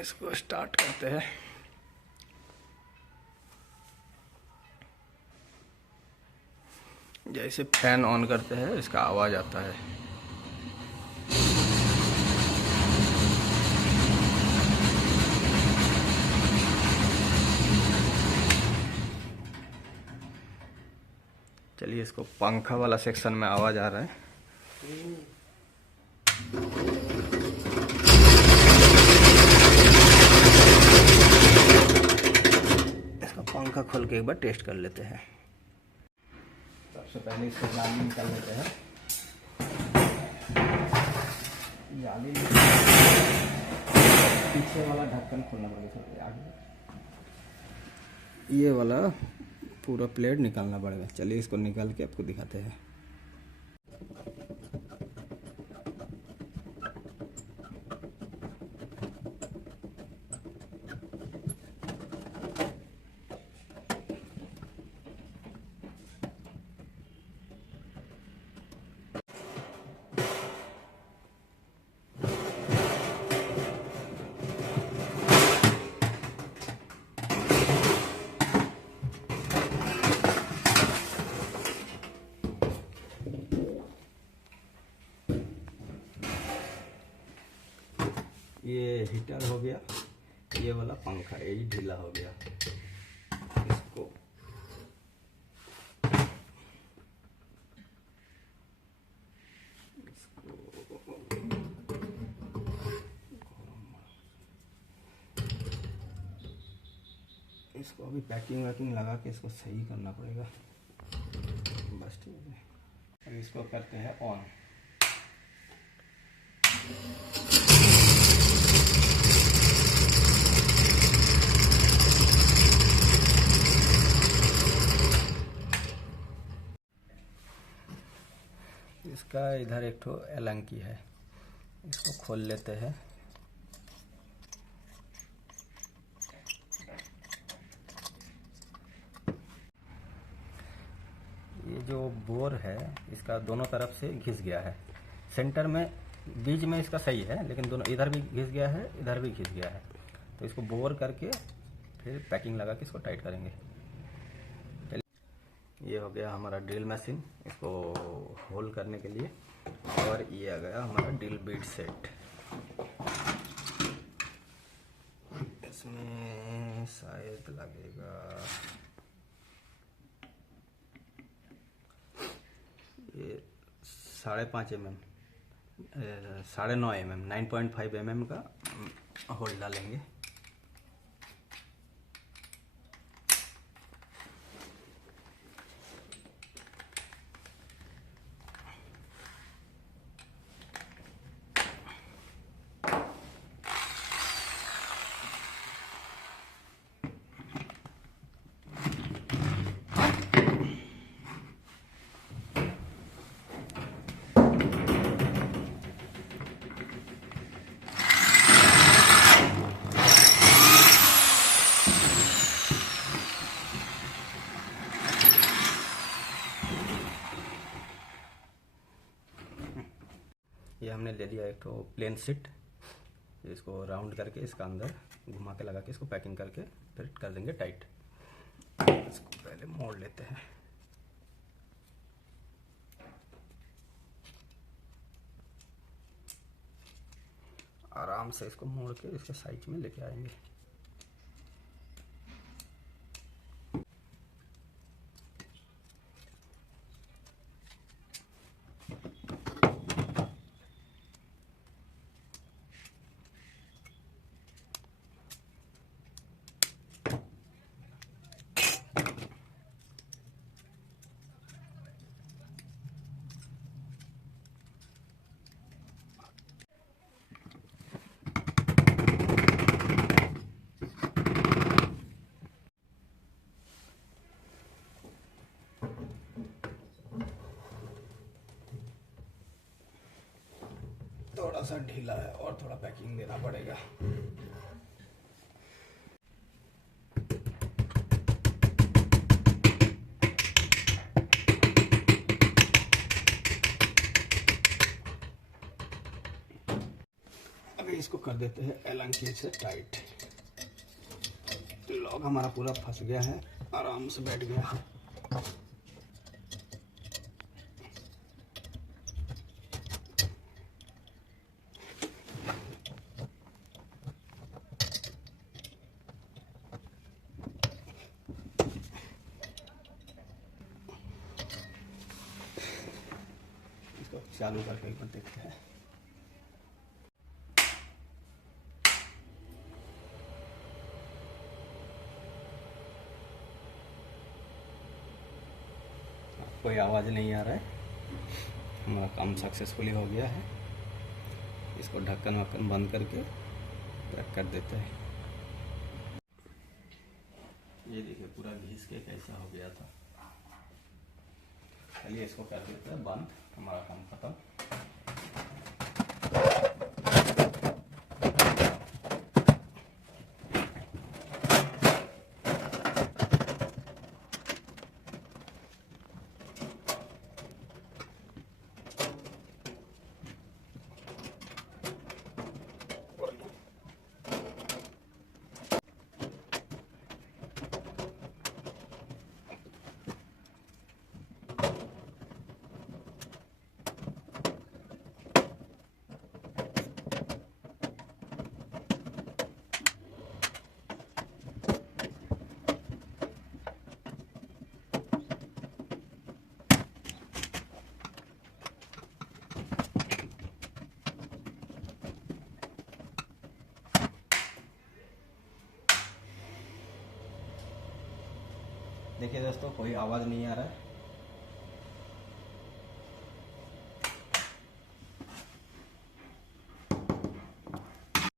इसको स्टार्ट करते हैं। जैसे फैन ऑन करते हैं इसका आवाज़ आता है। चलिए, इसको पंखा वाला सेक्शन में आवाज़ आ रहा है। इसका पंखा खोल के एक बार टेस्ट कर लेते हैं। सबसे पहले इसको जाली निकाल लेते हैं। जाली पीछे वाला ढक्कन खोलना पड़ेगा, ये वाला पूरा प्लेट निकालना पड़ेगा। चलिए इसको निकाल के आपको दिखाते हैं। ये हीटर हो गया, ये वाला पंखा ये ढीला हो गया। इसको अभी पैकिंग वैकिंग लगा के इसको सही करना पड़ेगा। बस ठीक है, अभी इसको करते हैं ऑन। इसका इधर एक ठो एलंकी है, इसको खोल लेते हैं। ये जो बोर है इसका दोनों तरफ से घिस गया है। सेंटर में बीच में इसका सही है, लेकिन दोनों इधर भी घिस गया है, इधर भी घिस गया है। तो इसको बोर करके फिर पैकिंग लगा के इसको टाइट करेंगे। ये हो गया हमारा ड्रिल मशीन, इसको होल करने के लिए। और ये आ गया हमारा ड्रिल बीट सेट। इसमें शायद लगेगा ये 5.5 mm 9.5 mm 9.5 mm का होल डालेंगे। ये हमने ले लिया एक तो प्लेन सीट, इसको राउंड करके इसका अंदर घुमा के लगा के इसको पैकिंग करके फिर कर देंगे टाइट। इसको पहले मोड़ लेते हैं। आराम से इसको मोड़ के इसके साइज में लेके आएंगे। थोड़ा सा ढीला है और थोड़ा पैकिंग देना पड़ेगा। अभी इसको कर देते हैं एलन की से टाइट। लॉक हमारा पूरा फंस गया है, आराम से बैठ गया है। इसको चालू करके एक बार देखते हैं। कोई आवाज़ नहीं आ रहा है, हमारा काम सक्सेसफुली हो गया है। इसको ढक्कन वक्कन बंद करके पैक कर देते हैं। ये देखिए पूरा घिस के कैसा हो गया था। चलिए इसको कर देते हैं बंद, हमारा काम खत्म। देखिए दोस्तों, कोई आवाज़ नहीं आ रहा है।